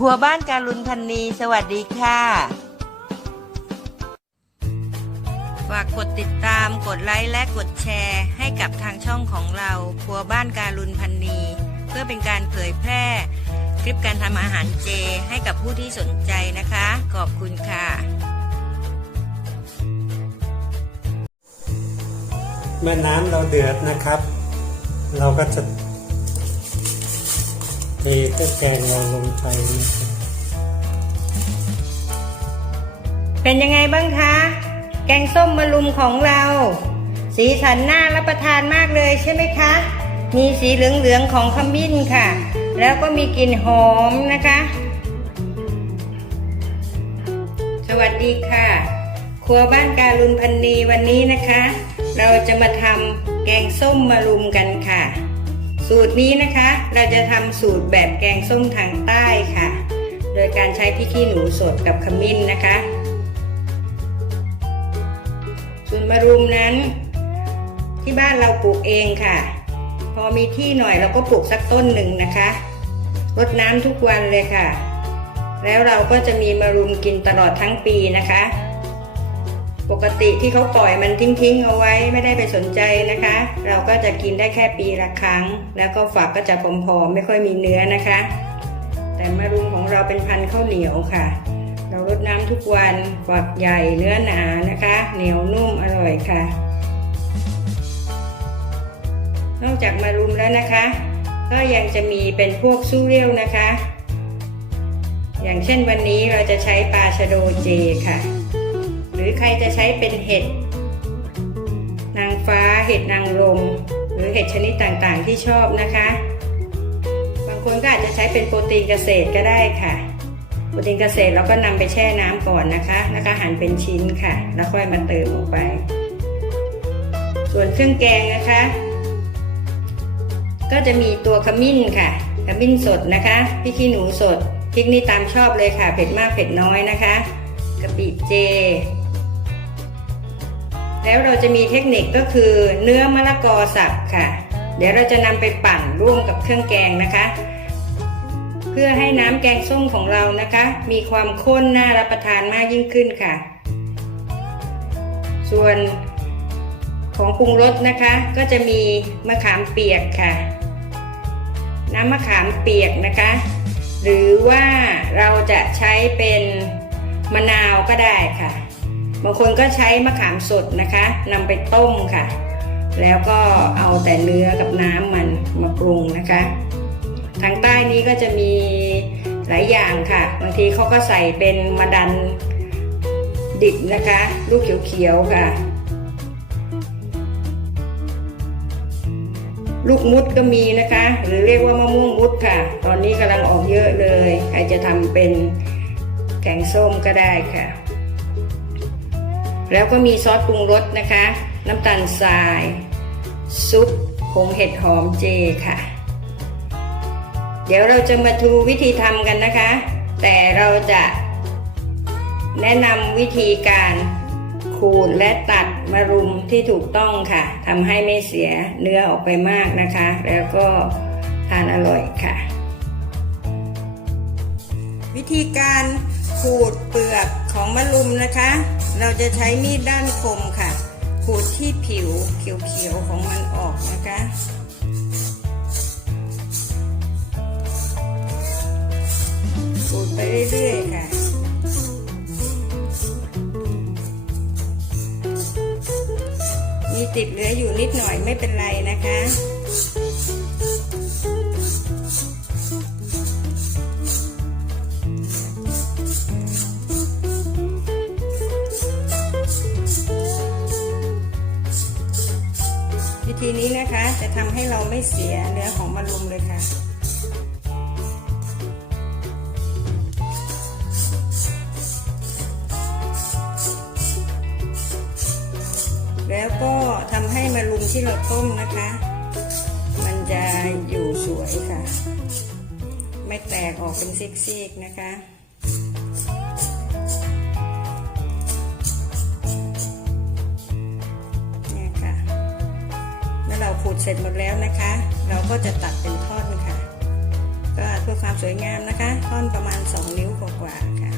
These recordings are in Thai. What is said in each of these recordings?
ครัวบ้านการุณพันนีสวัสดีค่ะ ฝากกดติดตามกดไลค์และกดแชร์ ให้กับทางช่องของเรา ครัวบ้านการุณพันนี เพื่อเป็นการเผยแพร่คลิปการทำอาหารเจให้กับผู้ที่สนใจนะคะ ขอบคุณค่ะเมื่อน้ำเราเดือดนะครับ เราก็จะ เทเครื่องแกงเราลงไปนะครับเป็นยังไงบ้างคะ แกงส้มมะรุมของเรา สีสันน่ารับประทานมากเลยใช่ไหมคะ มีสีเหลืองๆของขมิ้นค่ะ แล้วก็มีกลิ่นหอมนะคะ สวัสดีค่ะ ครัวบ้านการุณพันนีวันนี้นะคะ เราจะมาทำแกงส้มมะรุมกันค่ะ สูตรนี้นะคะเราจะทำสูตรแบบแกงส้มทางใต้ค่ะ โดยการใช้พริกขี้หนูสดกับขมิ้นนะคะ ส่วนมะรุมนั้น ที่บ้านเราปลูกเองค่ะ พอมีที่หน่อยเราก็ปลูกสักต้นหนึ่งนะคะรดน้ำทุกวันเลยค่ะ แล้วเราก็จะมีมะรุมกินตลอดทั้งปีนะคะ ปกติที่เขาปล่อยมันทิ้งๆเอาไว้ไม่ได้ไปสนใจนะคะ เราก็จะกินได้แค่ปีละครั้ง แล้วก็ฝักก็จะผอมๆไม่ค่อยมีเนื้อนะคะ แต่มะรุมของเราเป็นพันธุ์ข้าวเหนียวค่ะ เรารดน้ำทุกวันฝักใหญ่เนื้อหนานะคะ เหนียวนุ่มอร่อยค่ะ นอกจากมารุมแล้วนะคะ ก็ยังจะมีเป็นพวกสู้เรียวนะคะ อย่างเช่นวันนี้เราจะใช้ปลาชะโดเจค่ะ หรือใครจะใช้เป็นเห็ดนางฟ้าเห็ดนางรมหรือเห็ดชนิดต่างๆ ที่ชอบนะคะ บางคนก็อาจจะใช้เป็นโปรตีนเกษตรก็ได้ค่ะ โปรตีนเกษตรเราก็นำไปแช่น้ำก่อนนะคะแล้วก็หั่นเป็นชิ้นค่ะ แล้วค่อยมาเติมลงไป ส่วนเครื่องแกงนะคะ ก็จะมีตัวขมิ้นค่ะ ขมิ้นสดนะคะพริกขี้หนูสดพริกนี่ตามชอบเลยค่ะ เผ็ดมากเผ็ดน้อยนะคะกะปิเจ แล้วเราจะมีเทคนิคก็คือเนื้อมะละกอสับค่ะ เดี๋ยวเราจะนำไปปั่นร่วมกับเครื่องแกงนะคะ เพื่อให้น้ำแกงส้มของเรานะคะ มีความข้นน่ารับประทานมากยิ่งขึ้นค่ะ ส่วนของปรุงรสนะคะ ก็จะมีมะขามเปียกค่ะ น้ำมะขามเปียกนะคะ หรือว่าเราจะใช้เป็นมะนาวก็ได้ค่ะ บางคนก็ใช้มะขามสดนะคะนำไปต้มค่ะ แล้วก็เอาแต่เนื้อกับน้ำมันมาปรุงนะคะ ทางใต้นี้ก็จะมีหลายอย่างค่ะ บางทีเขาก็ใส่เป็นมะดันดิบนะคะ ลูกเขียวๆค่ะ ลูกมุดก็มีนะคะ หรือเรียกว่ามะม่วงมุดค่ะ ตอนนี้กำลังออกเยอะเลย ใครจะทำเป็นแกงส้มก็ได้ค่ะ แล้วก็มีซอสปรุงรสนะคะ น้ำตาลทราย ซุปผงเห็ดหอมเจค่ะ เดี๋ยวเราจะมาดูวิธีทำกันนะคะ แต่เราจะแนะนำวิธีการขูดและตัดมารุมที่ถูกต้องค่ะทำให้ไม่เสียเนื้อออกไปมากนะคะ แล้วก็ทานอร่อยค่ะ วิธีการขูดเปลือก ของมะรุมนะคะ เราจะใช้มีดด้านคมค่ะ ขูดที่ผิวเขียวๆของมันออกนะคะขูดไปเรื่อยๆค่ะมีติดเหลืออยู่นิดหน่อยไม่เป็นไรนะคะ วิธีนี้นะคะจะทำให้เราไม่เสียเนื้อของมะรุมเลยค่ะแล้วก็ทำให้มะรุมที่เราต้มนะคะ มันจะอยู่สวยค่ะ ไม่แตกออกเป็นซีกๆนะคะ ดเสร็จหมดแล้วนะคะ เราก็จะตัดเป็นท่อนค่ะ ก็เพื่อความสวยงามนะคะ ท่อนประมาณ 2 นิ้วกว่าๆค่ะ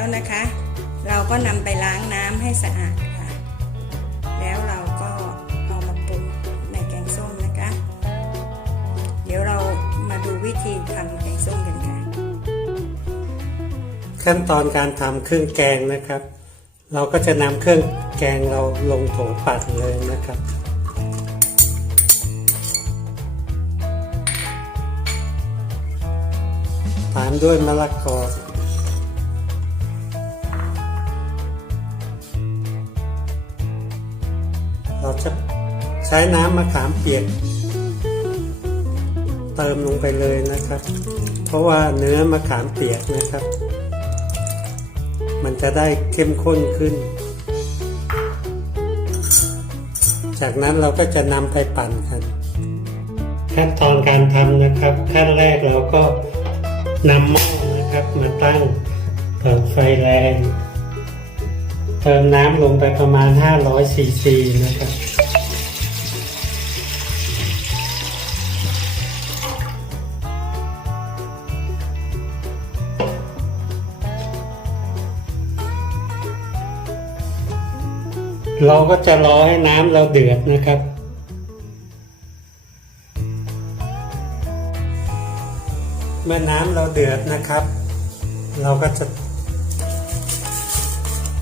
แล้วนะคะ เราก็นำไปล้างน้ำให้สะอาดค่ะ แล้วเราก็เอามาปรุงในแกงส้มนะคะ เดี๋ยวเรามาดูวิธีทำแกงส้มกันค่ะ ขั้นตอนการทำเครื่องแกงนะครับ เราก็จะนำเครื่องแกงเราลงโถปัดเลยนะครับตามด้วยมะละกอ ใช้น้ำมะขามเปียก เติมลงไปเลยนะครับ เพราะว่าเนื้อมะขามเปียกนะครับ มันจะได้เข้มข้นขึ้น จากนั้นเราก็จะนำไปปั่นกัน ขั้นตอนการทำนะครับ ขั้นแรกเราก็นำหม้อนะครับมาตั้งเปิดไฟแรง เติมน้ำลงไปประมาณ 500ซีซีนะครับ เราก็จะรอให้น้ำเราเดือดนะครับ เมื่อน้ำเราเดือดนะครับ เราก็จะ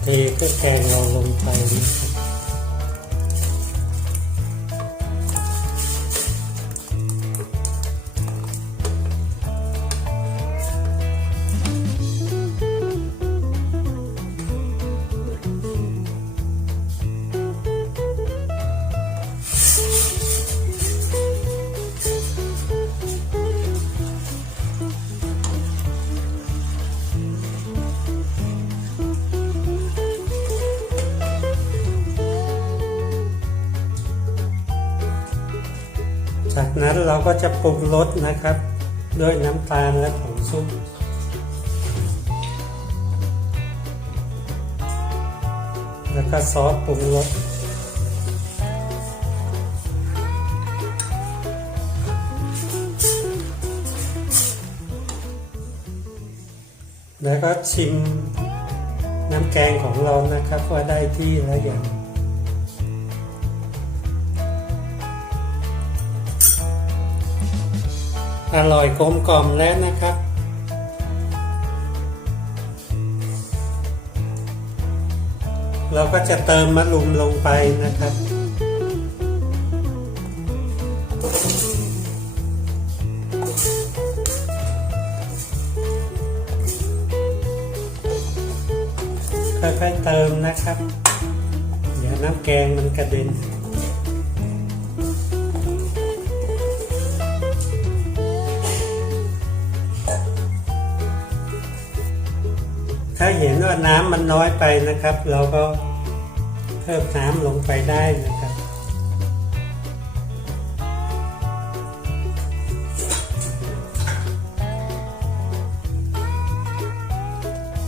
เทเครื่องแกงเราลงไปนะครับ จากนั้นเราก็จะปรุงรสนะครับ ด้วยน้ำตาลและผงซุปแล้วก็ซอสปรุงรสแล้วก็ชิมน้ำแกงของเรานะครับว่าได้ที่แล้วอย่าง อร่อยกลมกล่อมแล้วนะครับ เราก็จะเติมมะรุมลงไปนะครับ ค่อยๆเติมนะครับเดี๋ยวน้ำแกงมันกระเด็น ถ้าเห็นว่าน้ำมันน้อยไปนะครับ เราก็เพิ่มน้ำลงไปได้นะครับ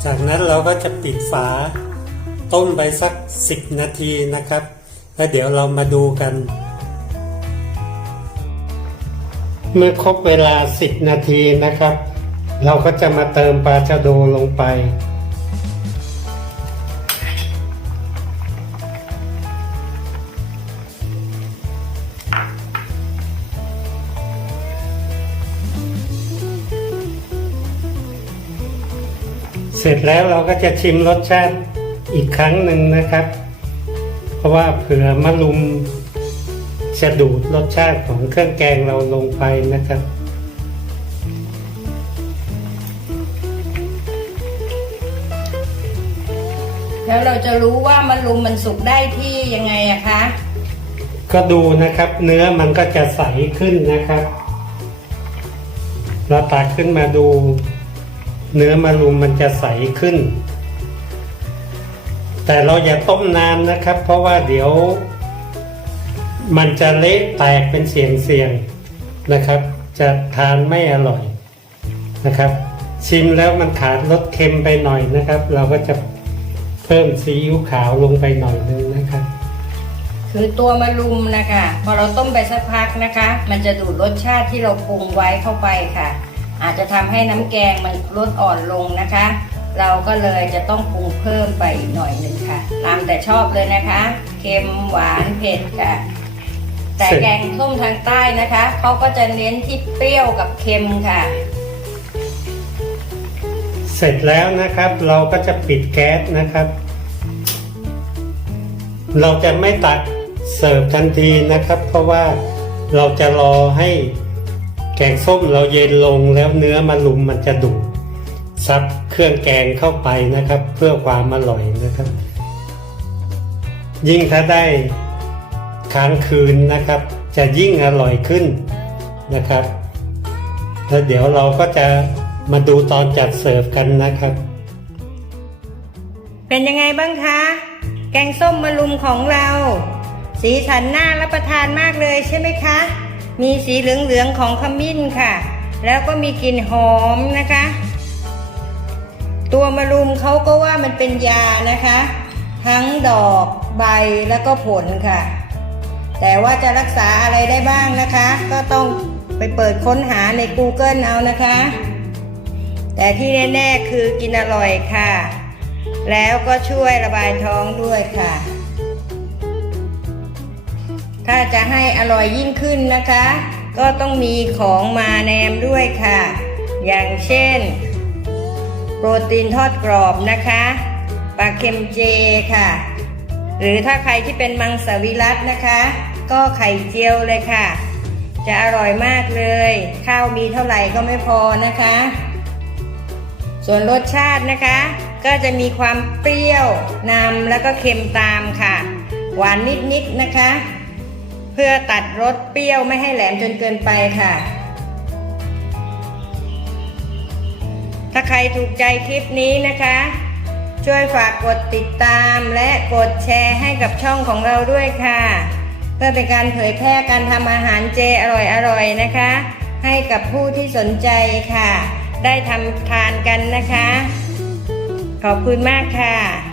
จากนั้นเราก็จะปิดฝาต้มไปสัก 10 นาทีนะครับ แล้วเดี๋ยวเรามาดูกัน เมื่อครบเวลา 10 นาทีนะครับ เราก็จะมาเติมปลาชะโดลงไป ร็จแล้วเราก็จะชิมรสชาติอีกครั้งหนึ่งนะครับ เพราะว่าเผื่อมะลุมจะดูดรสชาติของเครื่องแกงเราลงไปนะครับแล้วเราจะรู้ว่ามะรุมมันสุกได้ที่ยังไงอะคะ ก็ดูนะครับ เนื้อมันก็จะใสขึ้นนะครับ เราตักขึ้นมาดู เนื้อมะรุมมันจะใสขึ้น แต่เราอย่าต้มนานนะครับ เพราะว่าเดี๋ยว มันจะเละแตกเป็นเสียงๆนะครับ จะทานไม่อร่อยนะครับ ชิมแล้วมันขาดรสเค็มไปหน่อยนะครับ เราก็จะเพิ่มซีอิ๊วขาวลงไปหน่อยนึงนะครับคือตัวมะรุมนะคะ พอเราต้มไปสักพักนะคะ มันจะดูดรสชาติที่เราปรุงไว้เข้าไปค่ะ อาจจะทำให้น้ำแกงมันลดอ่อนลงนะคะ เราก็เลยจะต้องปรุงเพิ่มไปหน่อยหนึ่งค่ะ ตามแต่ชอบเลยนะคะ เค็มหวานเผ็ดค่ะ แต่แกงส้มทางใต้นะคะเขาก็จะเน้นที่เปรี้ยวกับเค็มค่ะเสร็จแล้วนะครับเราก็จะปิดแก๊สนะครับ เราจะไม่ตักเสิร์ฟทันทีนะครับ เพราะว่าเราจะรอให้ แกงส้มเราเย็นลงแล้วเนื้อมะรุมมันจะดุซับเครื่องแกงเข้าไปนะครับ เพื่อความอร่อยนะครับ ยิ่งถ้าได้ค้างคืนนะครับ จะยิ่งอร่อยขึ้นนะครับแล้วเดี๋ยวเราก็จะมาดูตอนจัดเสิร์ฟกันนะครับ เป็นยังไงบ้างคะ แกงส้มมะรุมของเรา สีสันน่ารับประทานมากเลยใช่ไหมคะ มีสีเหลืองๆของขมิ้นค่ะ แล้วก็มีกลิ่นหอมนะคะ ตัวมะรุมเขาก็ว่ามันเป็นยานะคะ ทั้งดอกใบแล้วก็ผลค่ะ แต่ว่าจะรักษาอะไรได้บ้างนะคะ ก็ต้องไปเปิดค้นหาใน Google เอานะคะ แต่ที่แน่ ๆ คือกินอร่อยค่ะ แล้วก็ช่วยระบายท้องด้วยค่ะ ถ้าจะให้อร่อยยิ่งขึ้นนะคะ ก็ต้องมีของมาแนมด้วยค่ะ อย่างเช่น โปรตีนทอดกรอบนะคะปลาเค็มเจค่ะ หรือถ้าใครที่เป็นมังสวิรัตนะคะ ก็ไข่เจียวเลยค่ะ จะอร่อยมากเลย ข้าวมีเท่าไหร่ก็ไม่พอนะคะ ส่วนรสชาตินะคะ ก็จะมีความเปรี้ยวนำแล้วก็เค็มตามค่ะ หวานนิดๆนะคะ พื่อตัดรสเปรี้ยวไม่ให้แหลมจนเกินไปค่ะ ถ้าใครถูกใจคลิปนี้นะคะ ช่วยฝากกดติดตามและกดแชร์ให้กับช่องของเราด้วยค่ะ เพื่อเป็นการเผยแพร่การทำอาหารเจอร่อยๆนะคะ ให้กับผู้ที่สนใจค่ะ ได้ทำทานกันนะคะ ขอบคุณมากค่ะ